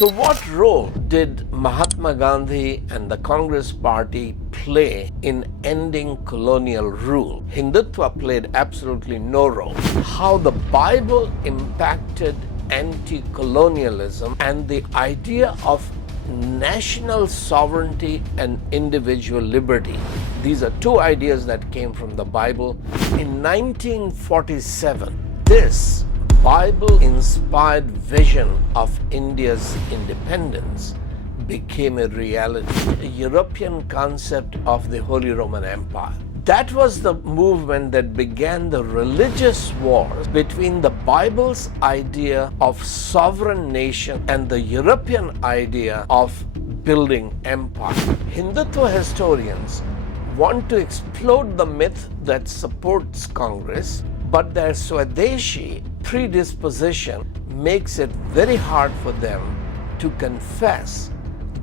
So what role did Mahatma Gandhi and the Congress Party play in ending colonial rule? Hindutva played absolutely no role. How the Bible impacted anti-colonialism and the idea of national sovereignty and individual liberty. These are two ideas that came from the Bible. In 1947, this Bible-inspired vision of India's independence became a reality, a European concept of the Holy Roman Empire. That was the movement that began the religious wars between the Bible's idea of sovereign nation and the European idea of building empire. Hindutva historians want to explode the myth that supports Congress, but their Swadeshi predisposition makes it very hard for them to confess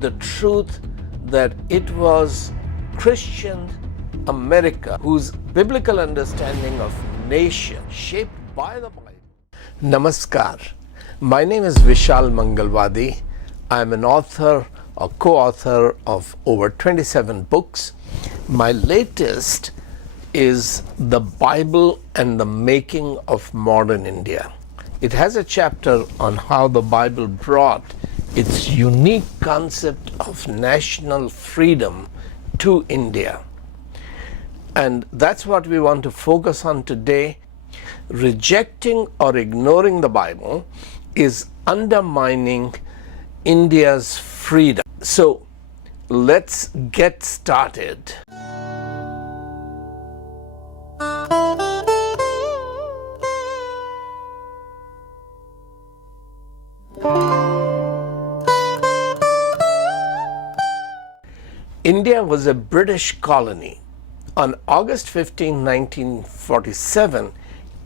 the truth that it was Christian America whose biblical understanding of nation shaped by the Bible. Namaskar. My name is Vishal Mangalwadi. I am an author or co-author of over 27 books. My latest is The Bible and the Making of Modern India. It has a chapter on how the Bible brought its unique concept of national freedom to India. And that's what we want to focus on today. Rejecting or ignoring the Bible is undermining India's freedom. So let's get started. India was a British colony. On August 15, 1947,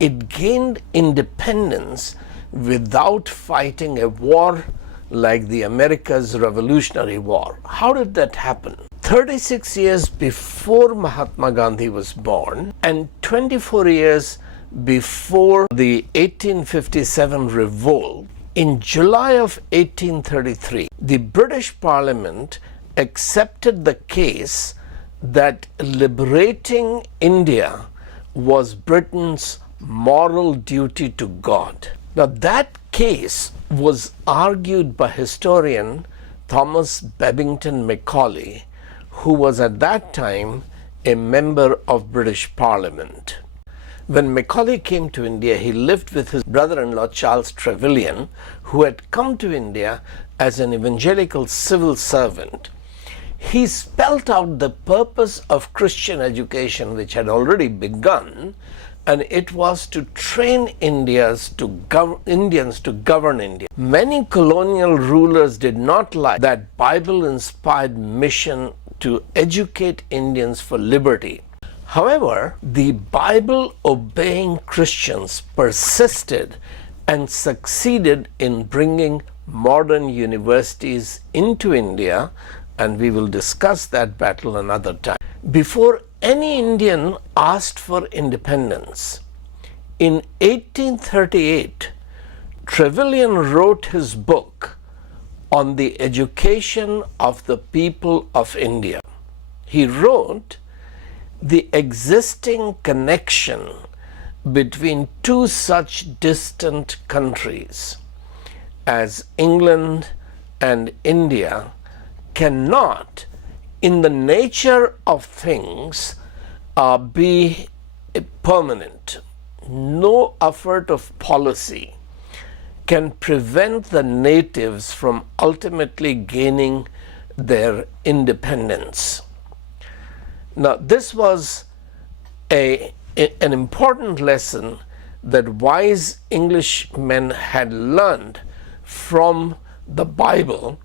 it gained independence without fighting a war like the America's Revolutionary War. How did that happen? 36 years before Mahatma Gandhi was born and 24 years before the 1857 revolt, in July of 1833, the British Parliament accepted the case that liberating India was Britain's moral duty to God. Now that case was argued by historian Thomas Babington Macaulay, who was at that time a member of British Parliament. When Macaulay came to India, he lived with his brother-in-law Charles Trevelyan, who had come to India as an evangelical civil servant. He spelt out the purpose of Christian education, which had already begun, and it was to train Indians to govern India. Many colonial rulers did not like that Bible-inspired mission to educate Indians for liberty. However, the Bible-obeying Christians persisted and succeeded in bringing modern universities into India, and we will discuss that battle another time. Before any Indian asked for independence, in 1838, Trevelyan wrote his book on the education of the people of India. He wrote, "The existing connection between two such distant countries as England and India cannot, in the nature of things, be permanent. No effort of policy can prevent the natives from ultimately gaining their independence." Now, this was an important lesson that wise Englishmen had learned from the Bible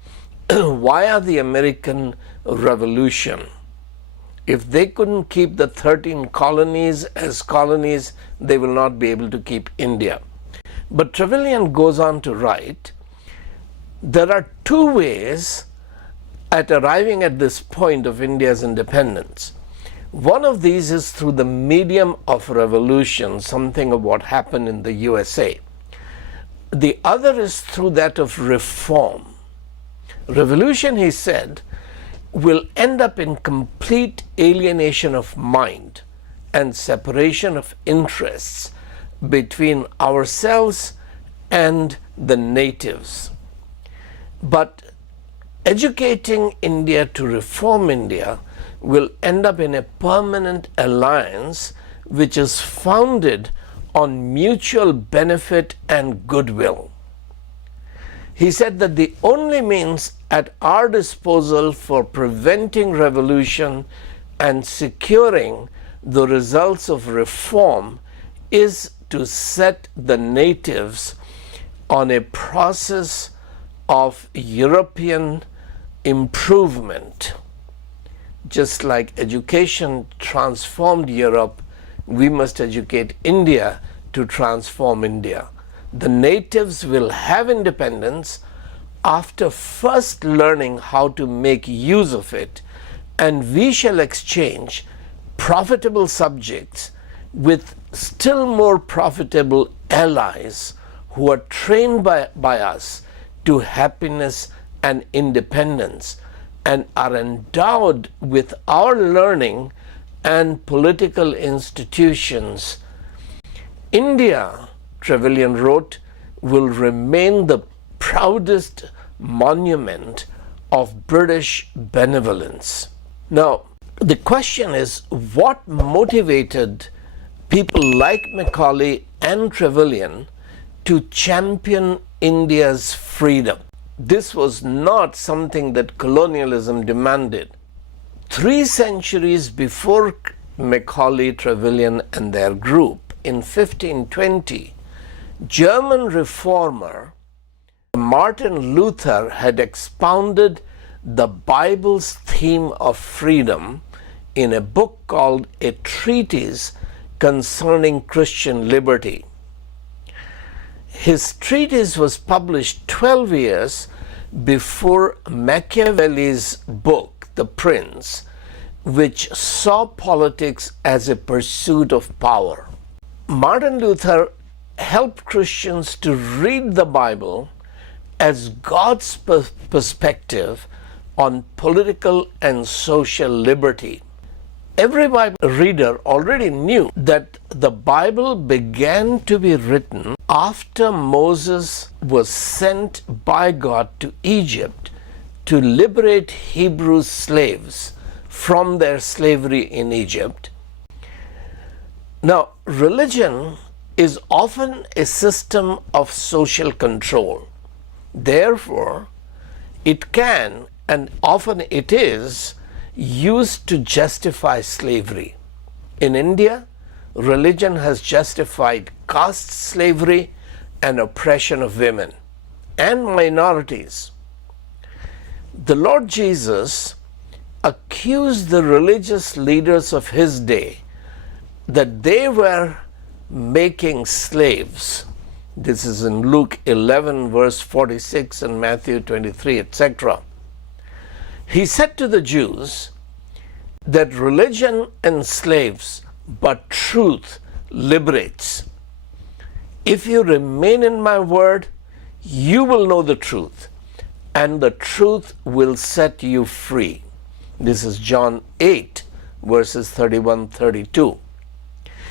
via the American Revolution. If they couldn't keep the 13 colonies as colonies, they will not be able to keep India. But Trevelyan goes on to write, there are two ways at arriving at this point of India's independence. One of these is through the medium of revolution, something of what happened in the USA. The other is through that of reform. Revolution, he said, will end up in complete alienation of mind and separation of interests between ourselves and the natives. But educating India to reform India will end up in a permanent alliance which is founded on mutual benefit and goodwill. He said that the only means at our disposal for preventing revolution and securing the results of reform is to set the natives on a process of European improvement. Just like education transformed Europe, we must educate India to transform India. The natives will have independence after first learning how to make use of it, and we shall exchange profitable subjects with still more profitable allies who are trained by us to happiness and independence and are endowed with our learning and political institutions. India, Trevelyan wrote, will remain the proudest monument of British benevolence. Now, the question is, what motivated people like Macaulay and Trevelyan to champion India's freedom? This was not something that colonialism demanded. 3 centuries before Macaulay, Trevelyan, and their group, in 1520, German reformer Martin Luther had expounded the Bible's theme of freedom in a book called A Treatise Concerning Christian Liberty. His treatise was published 12 years before Machiavelli's book, The Prince, which saw politics as a pursuit of power. Martin Luther helped Christians to read the Bible as God's perspective on political and social liberty. Every Bible reader already knew that the Bible began to be written after Moses was sent by God to Egypt to liberate Hebrew slaves from their slavery in Egypt. Now, religion is often a system of social control. Therefore, it can, and often it is, used to justify slavery. In India, religion has justified caste slavery and oppression of women and minorities. The Lord Jesus accused the religious leaders of his day that they were making slaves. This is in Luke 11 verse 46 and Matthew 23, etc. He said to the Jews that religion enslaves, but truth liberates. If you remain in my word, you will know the truth, and the truth will set you free. This is John 8 verses 31-32.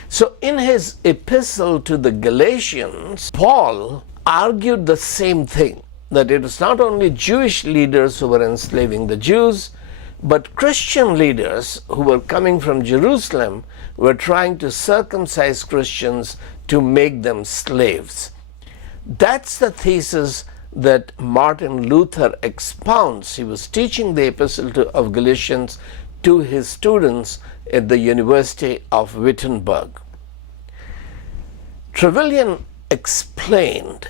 So in his epistle to the Galatians, Paul argued the same thing, that it was not only Jewish leaders who were enslaving the Jews, but Christian leaders who were coming from Jerusalem were trying to circumcise Christians to make them slaves. That's the thesis that Martin Luther expounds. He was teaching the epistle of Galatians to his students at the University of Wittenberg. Trevelyan explained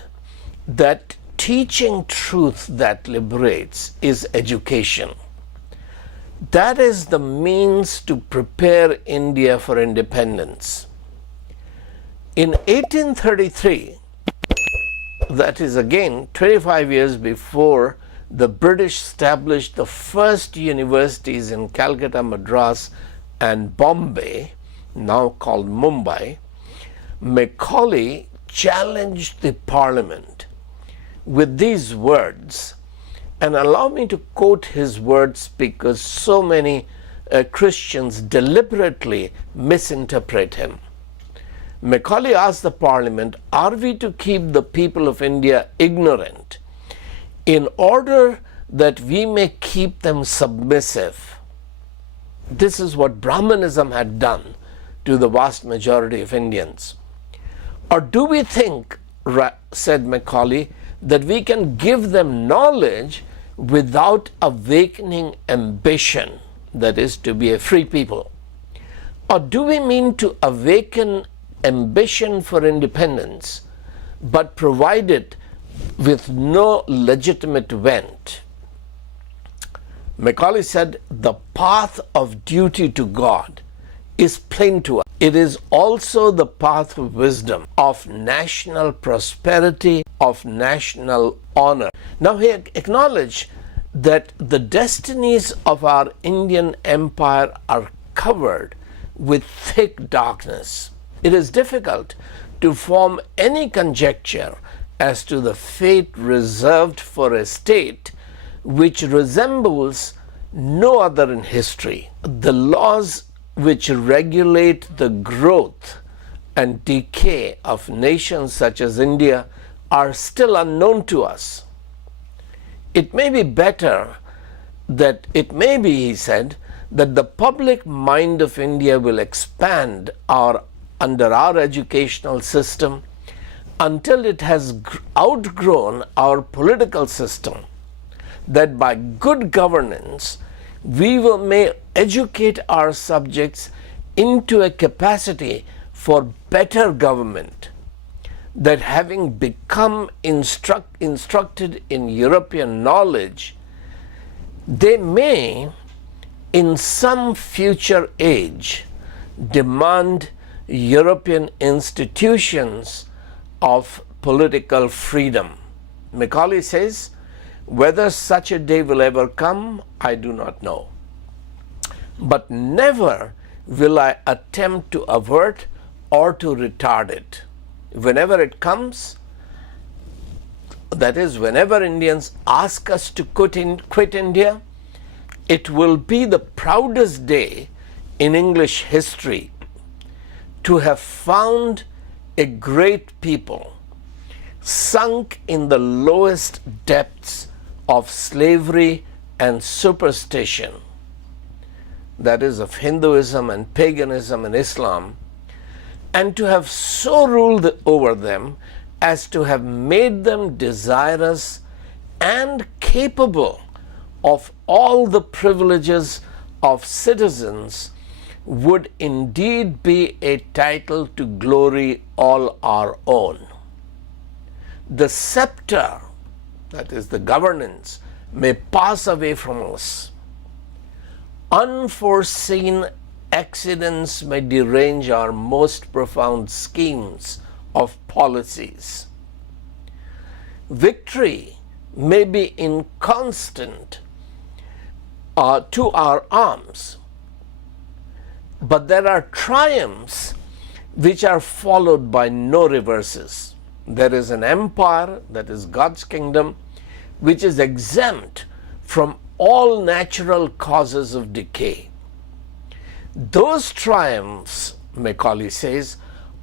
that teaching truth that liberates is education. That is the means to prepare India for independence. In 1833, that is again 25 years before the British established the first universities in Calcutta, Madras, and Bombay, now called Mumbai, Macaulay challenged the Parliament with these words: And allow me to quote his words because so many Christians deliberately misinterpret him. Macaulay asked the Parliament, are we to keep the people of India ignorant in order that we may keep them submissive? This is what Brahmanism had done to the vast majority of Indians. Or do we think, said Macaulay, that we can give them knowledge without awakening ambition, that is, to be a free people? Or do we mean to awaken ambition for independence, but provide it with no legitimate vent? Macaulay said, the path of duty to God is plain to us. It is also the path of wisdom, of national prosperity, of national honor. Now he acknowledged that the destinies of our Indian empire are covered with thick darkness. It is difficult to form any conjecture as to the fate reserved for a state which resembles no other in history. The laws which regulate the growth and decay of nations such as India are still unknown to us. It may be better that he said, that the public mind of India will expand under our educational system until it has outgrown our political system, that by good governance we may educate our subjects into a capacity for better government, that having become instructed in European knowledge, they may in some future age demand European institutions of political freedom. Macaulay says, whether such a day will ever come, I do not know. But never will I attempt to avert or to retard it. Whenever it comes, that is, whenever Indians ask us to quit India, it will be the proudest day in English history to have found a great people sunk in the lowest depths of slavery and superstition, that is, of Hinduism and paganism and Islam, and to have so ruled over them as to have made them desirous and capable of all the privileges of citizens, would indeed be a title to glory all our own. The scepter, that is the governance, may pass away from us. Unforeseen accidents may derange our most profound schemes of policies. Victory may be inconstant to our arms, but there are triumphs which are followed by no reverses. There is an empire, that is God's kingdom, which is exempt from all natural causes of decay. Those triumphs, Macaulay says,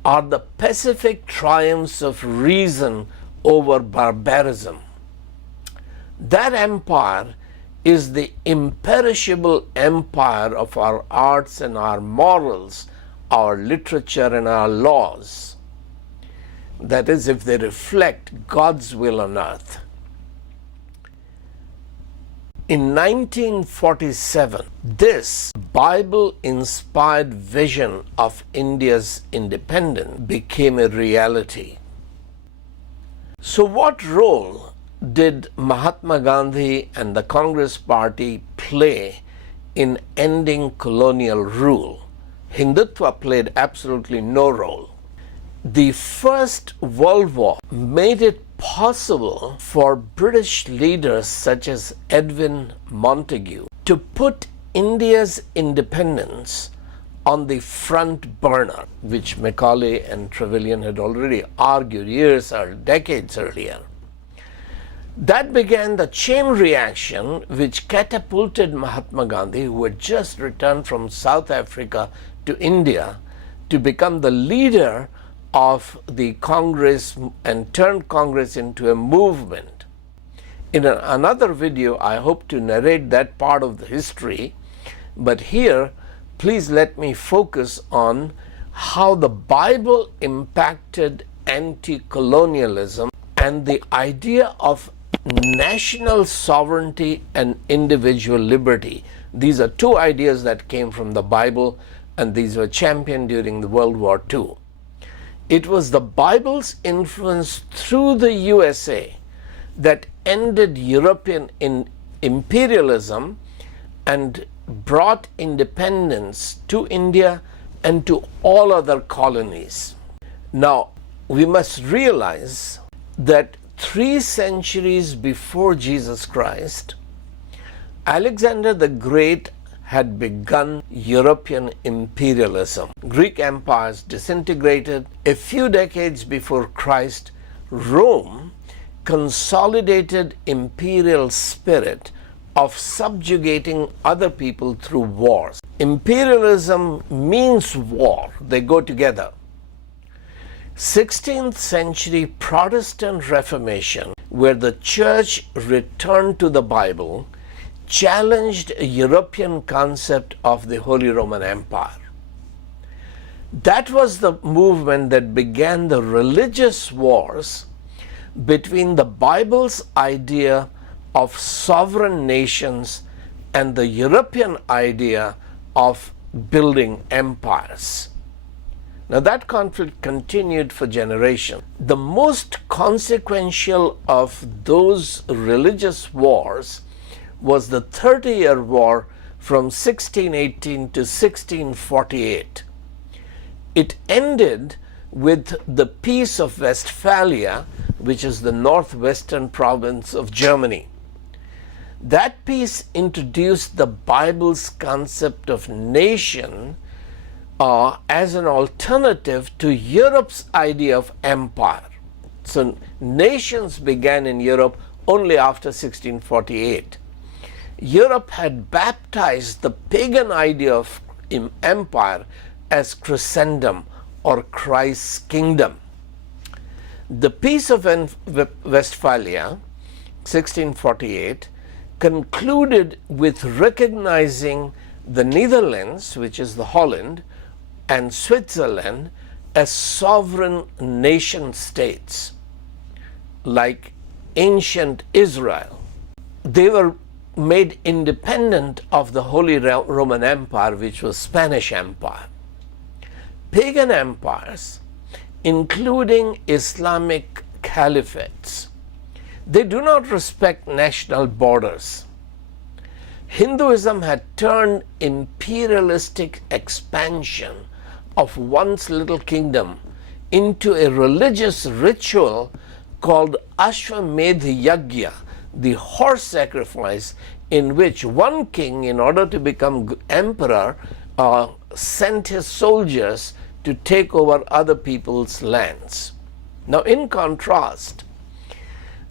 are the pacific triumphs of reason over barbarism. That empire is the imperishable empire of our arts and our morals, our literature and our laws. That is, if they reflect God's will on earth. In 1947, this Bible-inspired vision of India's independence became a reality. So what role did Mahatma Gandhi and the Congress Party play in ending colonial rule? Hindutva played absolutely no role. The First World War made it possible for British leaders such as Edwin Montagu to put India's independence on the front burner, which Macaulay and Trevelyan had already argued years or decades earlier. That began the chain reaction which catapulted Mahatma Gandhi, who had just returned from South Africa to India, to become the leader of the Congress and turned Congress into a movement. In another video, I hope to narrate that part of the history, but here, please let me focus on how the Bible impacted anti-colonialism and the idea of national sovereignty and individual liberty. These are two ideas that came from the Bible, and these were championed during the World War II. It was the Bible's influence through the USA that ended European imperialism and brought independence to India and to all other colonies. Now, we must realize that 3 centuries before Jesus Christ, Alexander the Great had begun European imperialism. Greek empires disintegrated. A few decades before Christ, Rome consolidated imperial spirit of subjugating other people through wars. Imperialism means war. They go together. 16th century Protestant Reformation, where the church returned to the Bible, challenged a European concept of the Holy Roman Empire. That was the movement that began the religious wars between the Bible's idea of sovereign nations and the European idea of building empires. Now, that conflict continued for generations. The most consequential of those religious wars was the 30-year War from 1618 to 1648. It ended with the Peace of Westphalia, which is the northwestern province of Germany. That peace introduced the Bible's concept of nation as an alternative to Europe's idea of empire. So nations began in Europe only after 1648. Europe had baptized the pagan idea of empire as Christendom or Christ's kingdom. The Peace of Westphalia, 1648, concluded with recognizing the Netherlands, which is the Holland, and Switzerland as sovereign nation states, like ancient Israel. They were made independent of the Holy Roman Empire, which was Spanish Empire. Pagan empires, including Islamic caliphates, they do not respect national borders. Hinduism had turned imperialistic expansion of one's little kingdom into a religious ritual called Ashwamedh Yagya, the horse sacrifice, in which one king, in order to become emperor, sent his soldiers to take over other people's lands. Now, in contrast,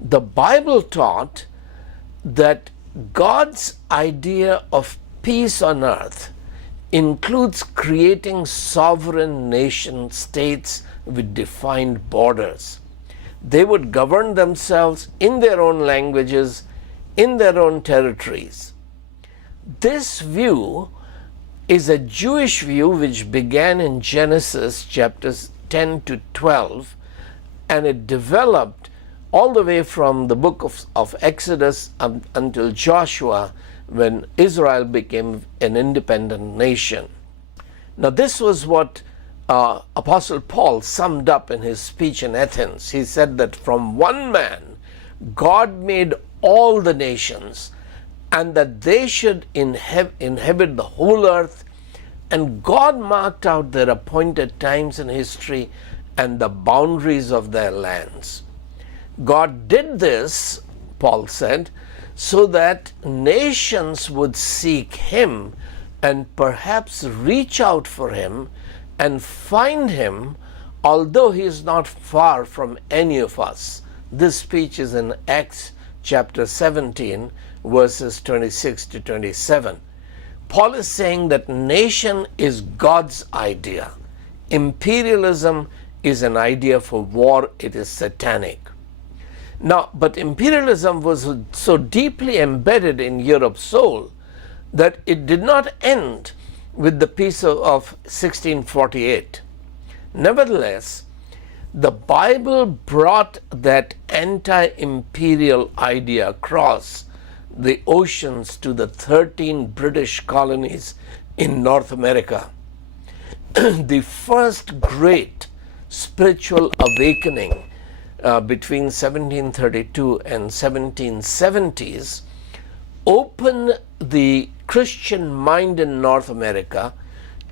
the Bible taught that God's idea of peace on earth includes creating sovereign nation states with defined borders. They would govern themselves in their own languages, in their own territories. This view is a Jewish view which began in Genesis chapters 10 to 12, and it developed all the way from the book of Exodus until Joshua, when Israel became an independent nation. Now, this was what Apostle Paul summed up in his speech in Athens. He said that from one man, God made all the nations, and that they should inhabit the whole earth. And God marked out their appointed times in history and the boundaries of their lands. God did this, Paul said, so that nations would seek him and perhaps reach out for him and find him, although he is not far from any of us. This speech is in Acts chapter 17, verses 26 to 27. Paul is saying that nation is God's idea. Imperialism is an idea for war. It is satanic. Now, but imperialism was so deeply embedded in Europe's soul that it did not end with the Peace of 1648. Nevertheless, the Bible brought that anti-imperial idea across the oceans to the 13 British colonies in North America. The first great spiritual awakening between 1732 and 1770s opened the Christian mind in North America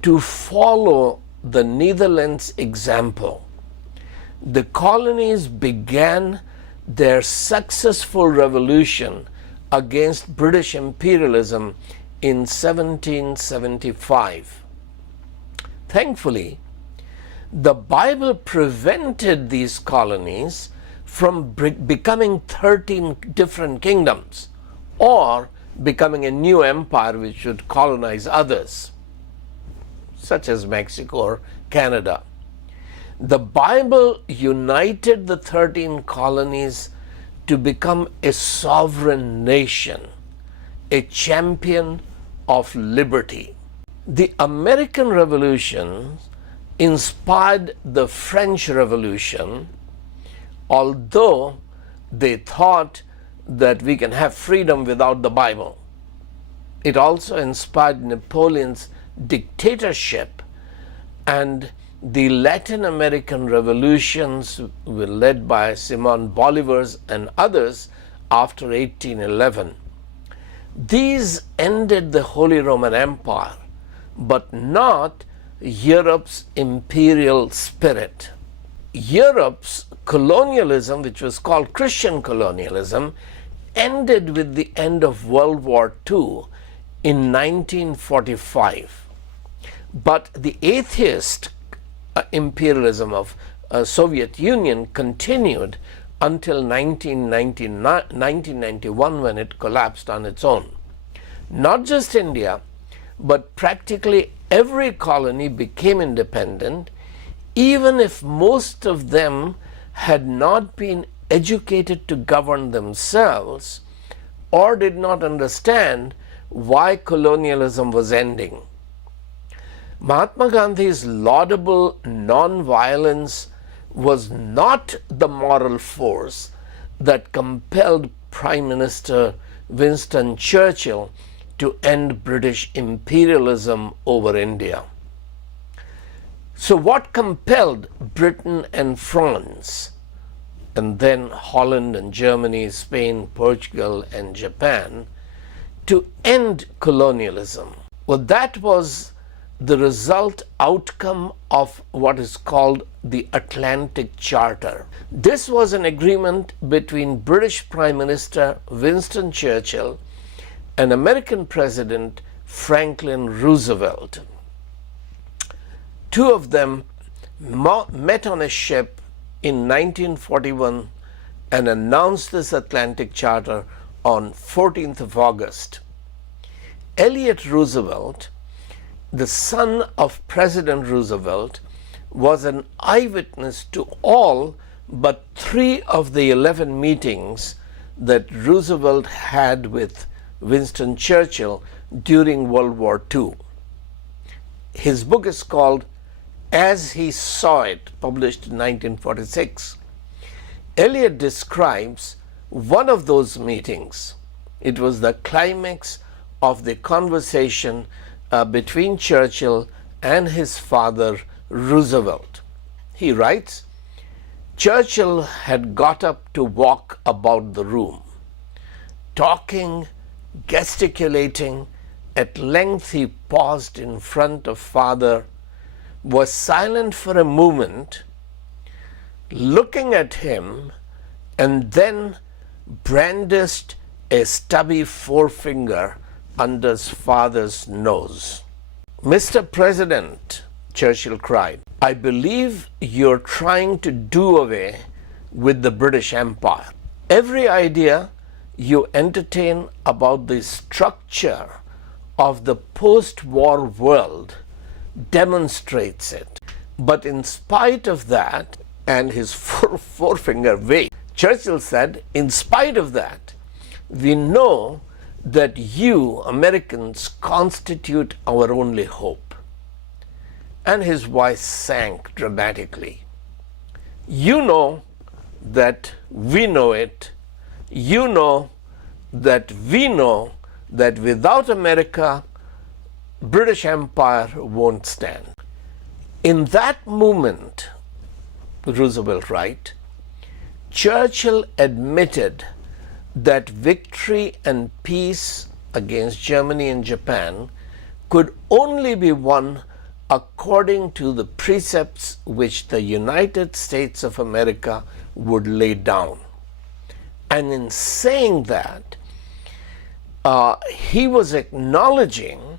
to follow the Netherlands example. The colonies began their successful revolution against British imperialism in 1775. Thankfully, the Bible prevented these colonies from becoming 13 different kingdoms or becoming a new empire which would colonize others, such as Mexico or Canada. The Bible united the 13 colonies to become a sovereign nation, a champion of liberty. The American Revolution inspired the French Revolution, although they thought that we can have freedom without the Bible. It also inspired Napoleon's dictatorship, and the Latin American revolutions were led by Simon Bolivar's and others after 1811. These ended the Holy Roman Empire, but not Europe's imperial spirit. Europe's colonialism, which was called Christian colonialism, ended with the end of World War II in 1945. But the atheist imperialism of Soviet Union continued until 1991 when it collapsed on its own. Not just India, but practically every colony became independent, even if most of them had not been educated to govern themselves or did not understand why colonialism was ending. Mahatma Gandhi's laudable non-violence was not the moral force that compelled Prime Minister Winston Churchill to end British imperialism over India. So what compelled Britain and France, and then Holland and Germany, Spain, Portugal, and Japan, to end colonialism? Well, that was the result outcome of what is called the Atlantic Charter. This was an agreement between British Prime Minister Winston Churchill and American President Franklin Roosevelt. Two of them met on a ship in 1941 and announced this Atlantic Charter on 14th of August. Elliott Roosevelt, the son of President Roosevelt, was an eyewitness to all but 3 of the 11 meetings that Roosevelt had with Winston Churchill during World War II. His book is called As He Saw It, published in 1946. Elliott describes one of those meetings. It was the climax of the conversation between Churchill and his father Roosevelt. He writes, Churchill had got up to walk about the room, talking, gesticulating. At length he paused in front of father, was silent for a moment, looking at him, and then brandished a stubby forefinger under his father's nose. Mr. President, Churchill cried, I believe you're trying to do away with the British Empire. Every idea you entertain about the structure of the post-war world demonstrates it. But in spite of that, and his forefinger waved, Churchill said, in spite of that, we know that you, Americans, constitute our only hope. And his voice sank dramatically. You know that we know it. You know that we know that without America, British Empire won't stand. In that moment, Roosevelt writes, Churchill admitted that victory and peace against Germany and Japan could only be won according to the precepts which the United States of America would lay down. And in saying that, he was acknowledging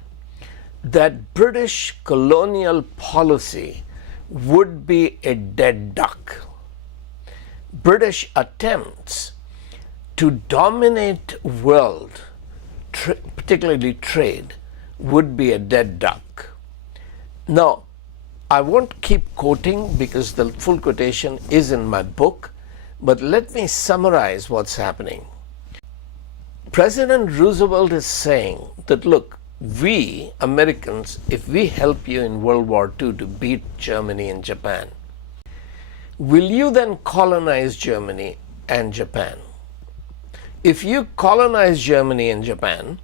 that British colonial policy would be a dead duck. British attempts to dominate world, particularly trade, would be a dead duck. Now, I won't keep quoting because the full quotation is in my book, but let me summarize what's happening. President Roosevelt is saying that, look, we Americans, if we help you in World War II to beat Germany and Japan, will you then colonize Germany and Japan? If you colonize Germany and Japan,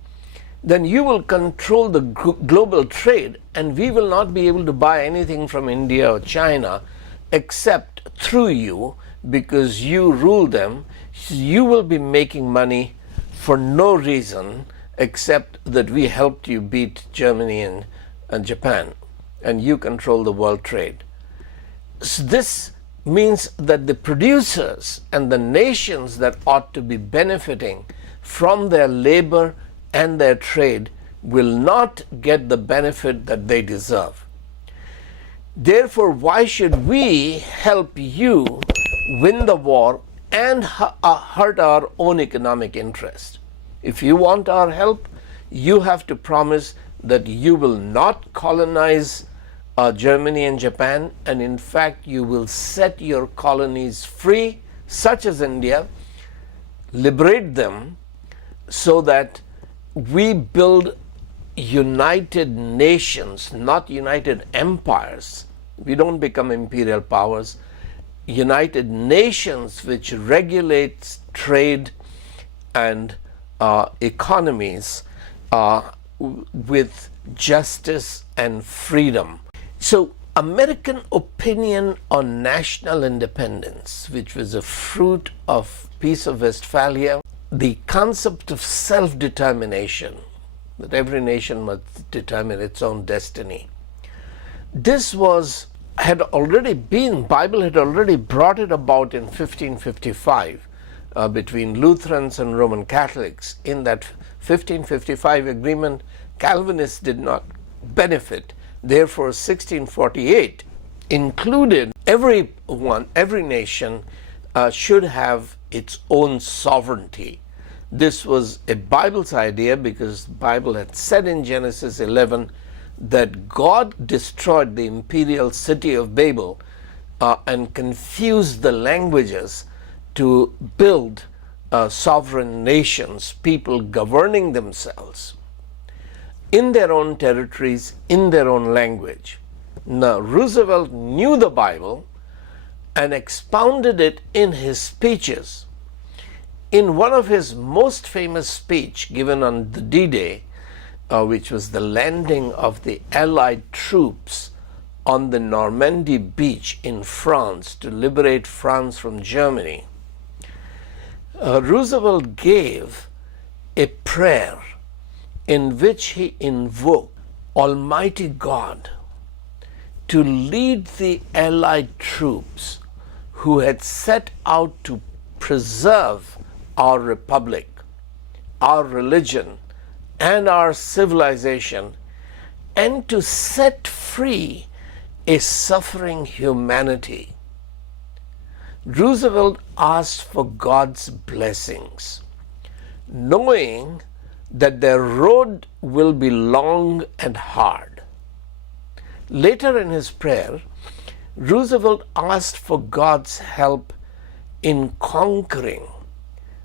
then you will control the global trade, and we will not be able to buy anything from India or China except through you, because you rule them. You will be making money for no reason except that we helped you beat Germany and Japan, and you control the world trade. So this means that the producers and the nations that ought to be benefiting from their labor and their trade will not get the benefit that they deserve. Therefore, why should we help you win the war and hurt our own economic interest? If you want our help, you have to promise that you will not colonize Germany and Japan, and in fact you will set your colonies free, such as India, liberate them so that we build united nations, not united empires. We don't become imperial powers. United nations which regulates trade and economies with justice and freedom. So American opinion on national independence, which was a fruit of Peace of Westphalia, the concept of self-determination, that every nation must determine its own destiny. This had already been, Bible had already brought it about in 1555 between Lutherans and Roman Catholics. In that 1555 agreement, Calvinists did not benefit. Therefore, 1648 included every nation should have its own sovereignty. This was a Bible's idea because the Bible had said in Genesis 11 that God destroyed the imperial city of Babel and confused the languages to build sovereign nations, people governing themselves in their own territories, in their own language. Now, Roosevelt knew the Bible and expounded it in his speeches. In one of his most famous speech given on the D-Day, which was the landing of the Allied troops on the Normandy beach in France to liberate France from Germany, Roosevelt gave a prayer in which he invoked Almighty God to lead the Allied troops who had set out to preserve our republic, our religion, and our civilization, and to set free a suffering humanity. Roosevelt asked for God's blessings knowing that their road will be long and hard. Later in his prayer, Roosevelt asked for God's help in conquering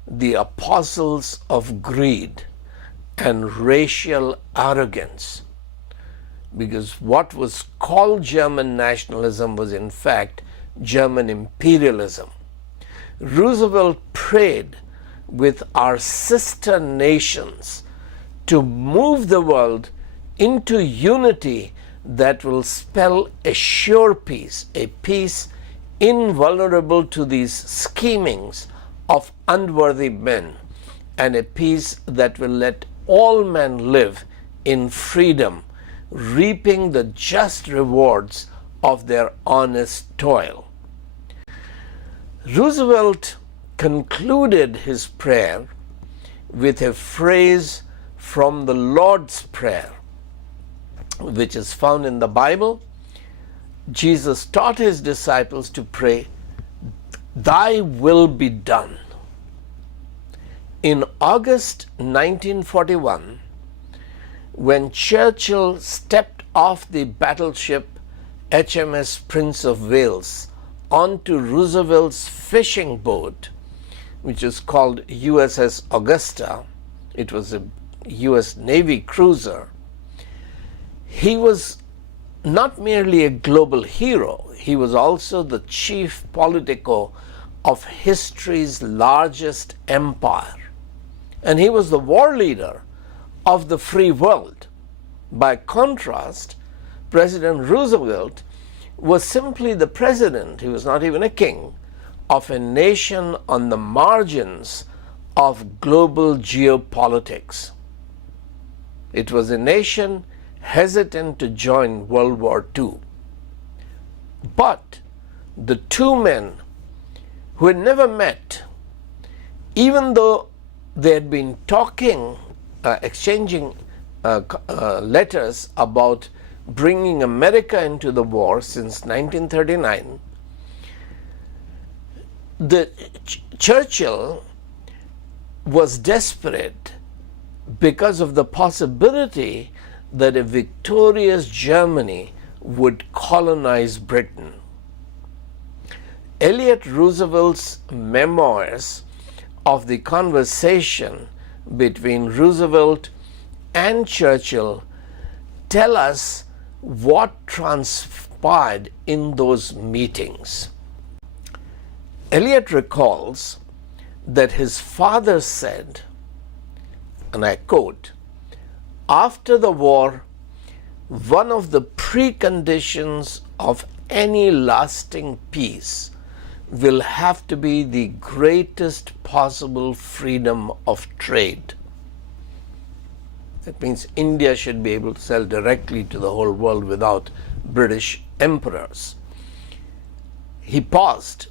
the apostles of greed and racial arrogance, because what was called German nationalism was in fact German imperialism. Roosevelt prayed with our sister nations to move the world into unity that will spell a sure peace, a peace invulnerable to these schemings of unworthy men, and a peace that will let all men live in freedom, reaping the just rewards of their honest toil. Roosevelt concluded his prayer with a phrase from the Lord's Prayer, which is found in the Bible. Jesus taught his disciples to pray, "Thy will be done." In August 1941, when Churchill stepped off the battleship HMS Prince of Wales onto Roosevelt's fishing boat, which is called USS Augusta, it was a US Navy cruiser, he was not merely a global hero, he was also the chief politico of history's largest empire. And he was the war leader of the free world. By contrast, President Roosevelt was simply the president, he was not even a king, of a nation on the margins of global geopolitics. It was a nation hesitant to join World War II. But the two men who had never met, even though they had been talking, exchanging letters about bringing America into the war since 1939, Churchill was desperate because of the possibility that a victorious Germany would colonize Britain. Elliot Roosevelt's memoirs of the conversation between Roosevelt and Churchill tell us what transpired in those meetings. Elliot recalls that his father said, and I quote, "After the war, one of the preconditions of any lasting peace will have to be the greatest possible freedom of trade." That means India should be able to sell directly to the whole world without British emperors. He paused.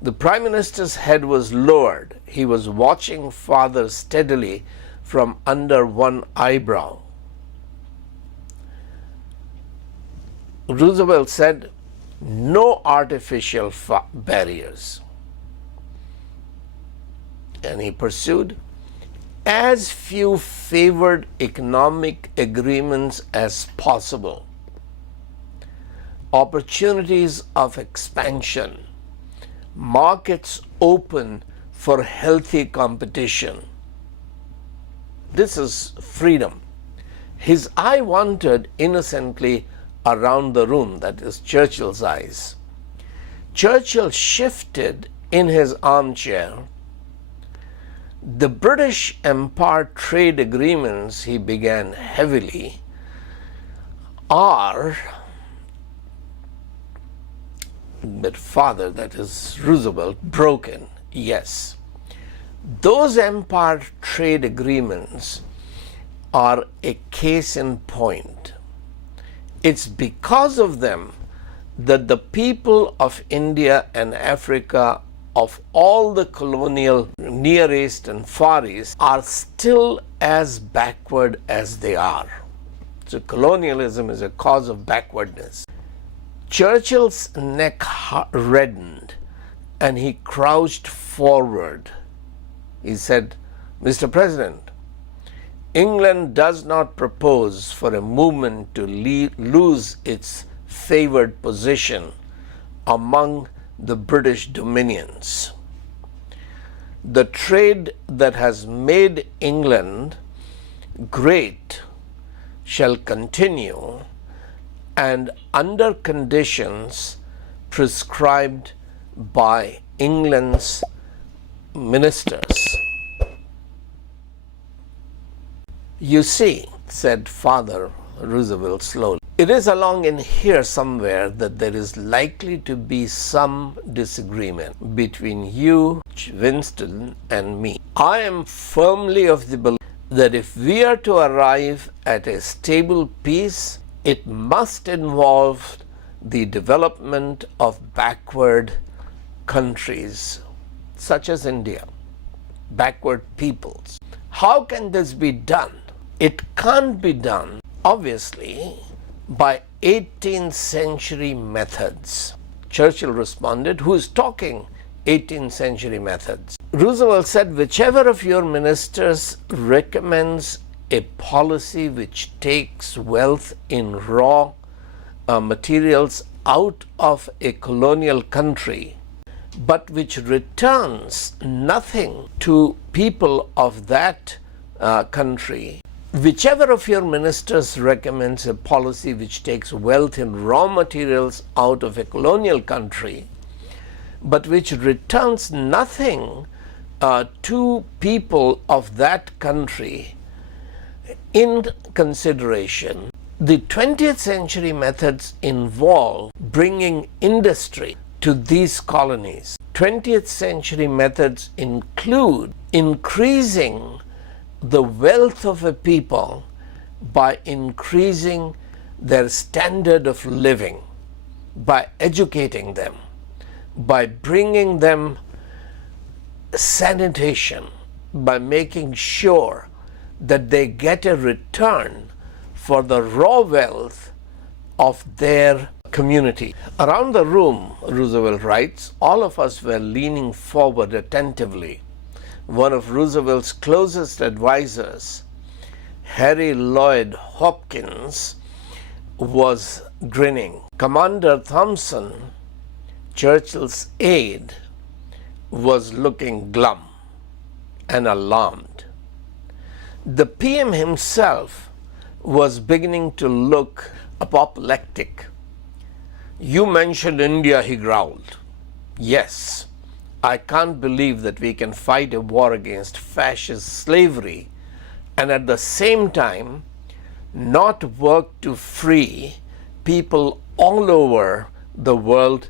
The Prime Minister's head was lowered. He was watching father steadily from under one eyebrow. Roosevelt said, "No artificial barriers." And he pursued, "As few favored economic agreements as possible, opportunities of expansion, markets open for healthy competition." This is freedom. His eye wandered innocently around the room, that is Churchill's eyes. Churchill shifted in his armchair. The British Empire trade agreements, he began heavily, are, but father, that is Roosevelt, broken. Yes. Those empire trade agreements are a case in point. It's because of them that the people of India and Africa, of all the colonial Near East and Far East, are still as backward as they are. So colonialism is a cause of backwardness. Churchill's neck reddened and he crouched forward. He said, Mr. President, England does not propose for a movement to lose its favored position among the British dominions. The trade that has made England great shall continue and under conditions prescribed by England's ministers. You see, said Father Roosevelt slowly, it is along in here somewhere that there is likely to be some disagreement between you, Winston, and me. I am firmly of the belief that if we are to arrive at a stable peace, it must involve the development of backward countries such as India, backward peoples. How can this be done? It can't be done, obviously, by 18th century methods. Churchill responded, who is talking 18th century methods? Roosevelt said, whichever of your ministers recommends a policy which takes wealth in raw materials out of a colonial country, but which returns nothing to people of that country, whichever of your ministers recommends a policy which takes wealth in raw materials out of a colonial country, but which returns nothing to people of that country in consideration, the 20th century methods involve bringing industry to these colonies. 20th century methods include increasing the wealth of a people by increasing their standard of living, by educating them, by bringing them sanitation, by making sure that they get a return for the raw wealth of their community. Around the room, Roosevelt writes, all of us were leaning forward attentively. One of Roosevelt's closest advisors, Harry Lloyd Hopkins, was grinning. Commander Thompson, Churchill's aide, was looking glum and alarmed. The PM himself was beginning to look apoplectic. You mentioned India, he growled. Yes, I can't believe that we can fight a war against fascist slavery and at the same time not work to free people all over the world,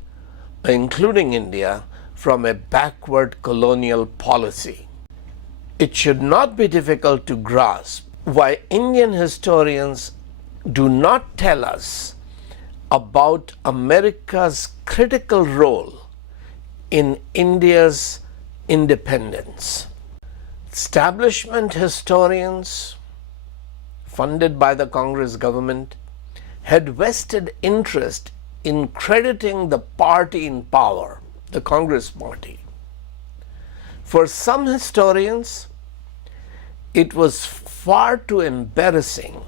including India, from a backward colonial policy. It should not be difficult to grasp why Indian historians do not tell us about America's critical role in India's independence. Establishment historians, funded by the Congress government, had vested interest in crediting the party in power, the Congress party. For some historians, it was far too embarrassing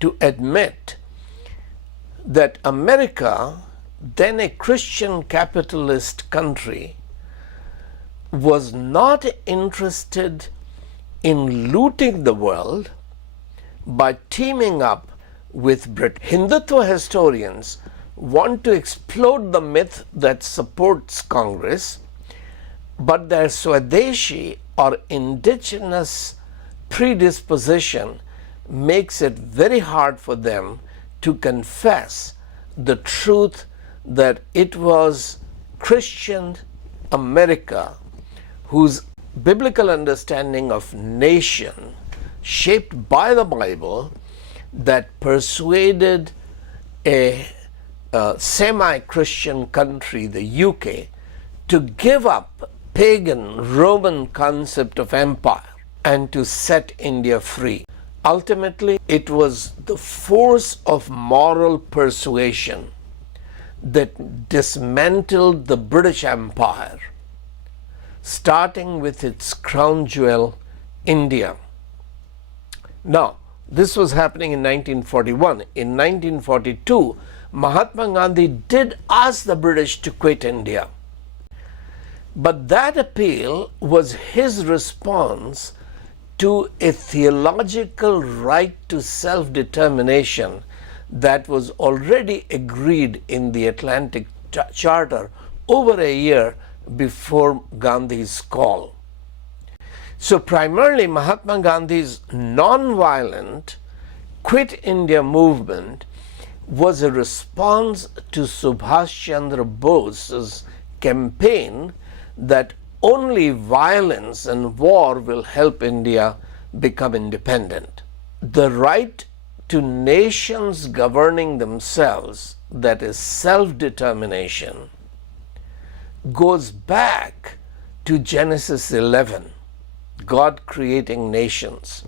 to admit that America, then a Christian capitalist country, was not interested in looting the world by teaming up with Britain. Hindutva historians want to explode the myth that supports Congress, but their Swadeshi or indigenous predisposition makes it very hard for them to confess the truth that it was Christian America whose biblical understanding of nation, shaped by the Bible, that persuaded a semi-Christian country, the UK, to give up pagan Roman concept of empire and to set India free. Ultimately, it was the force of moral persuasion that dismantled the British Empire, starting with its crown jewel, India. Now, this was happening in 1941. In 1942, Mahatma Gandhi did ask the British to quit India. But that appeal was his response to a theological right to self-determination that was already agreed in the Atlantic Charter over a year before Gandhi's call. So primarily Mahatma Gandhi's non-violent Quit India movement was a response to Subhash Chandra Bose's campaign that only violence and war will help India become independent. The right to nations governing themselves, that is self-determination, goes back to Genesis 11, God creating nations.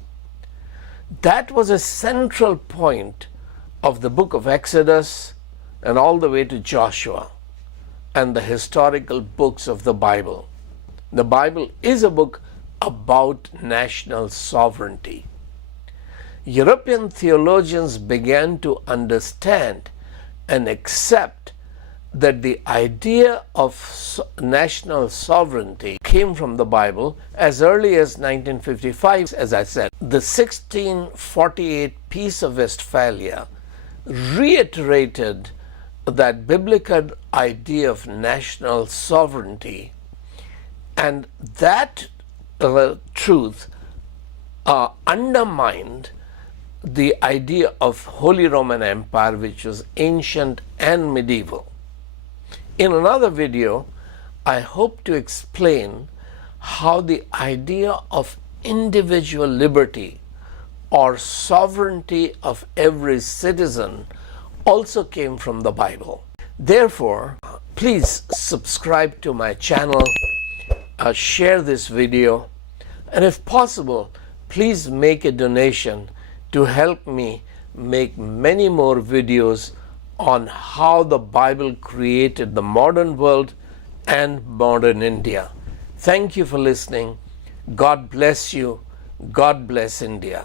That was a central point of the book of Exodus and all the way to Joshua and the historical books of the Bible. The Bible is a book about national sovereignty. European theologians began to understand and accept that the idea of national sovereignty came from the Bible as early as 1955, as I said. The 1648 Peace of Westphalia reiterated that biblical idea of national sovereignty, and that truth undermined the idea of Holy Roman Empire, which was ancient and medieval. In another video, I hope to explain how the idea of individual liberty or sovereignty of every citizen also came from the Bible. Therefore, please subscribe to my channel, share this video, and if possible, please make a donation to help me make many more videos on how the Bible created the modern world and modern India. Thank you for listening. God bless you. God bless India.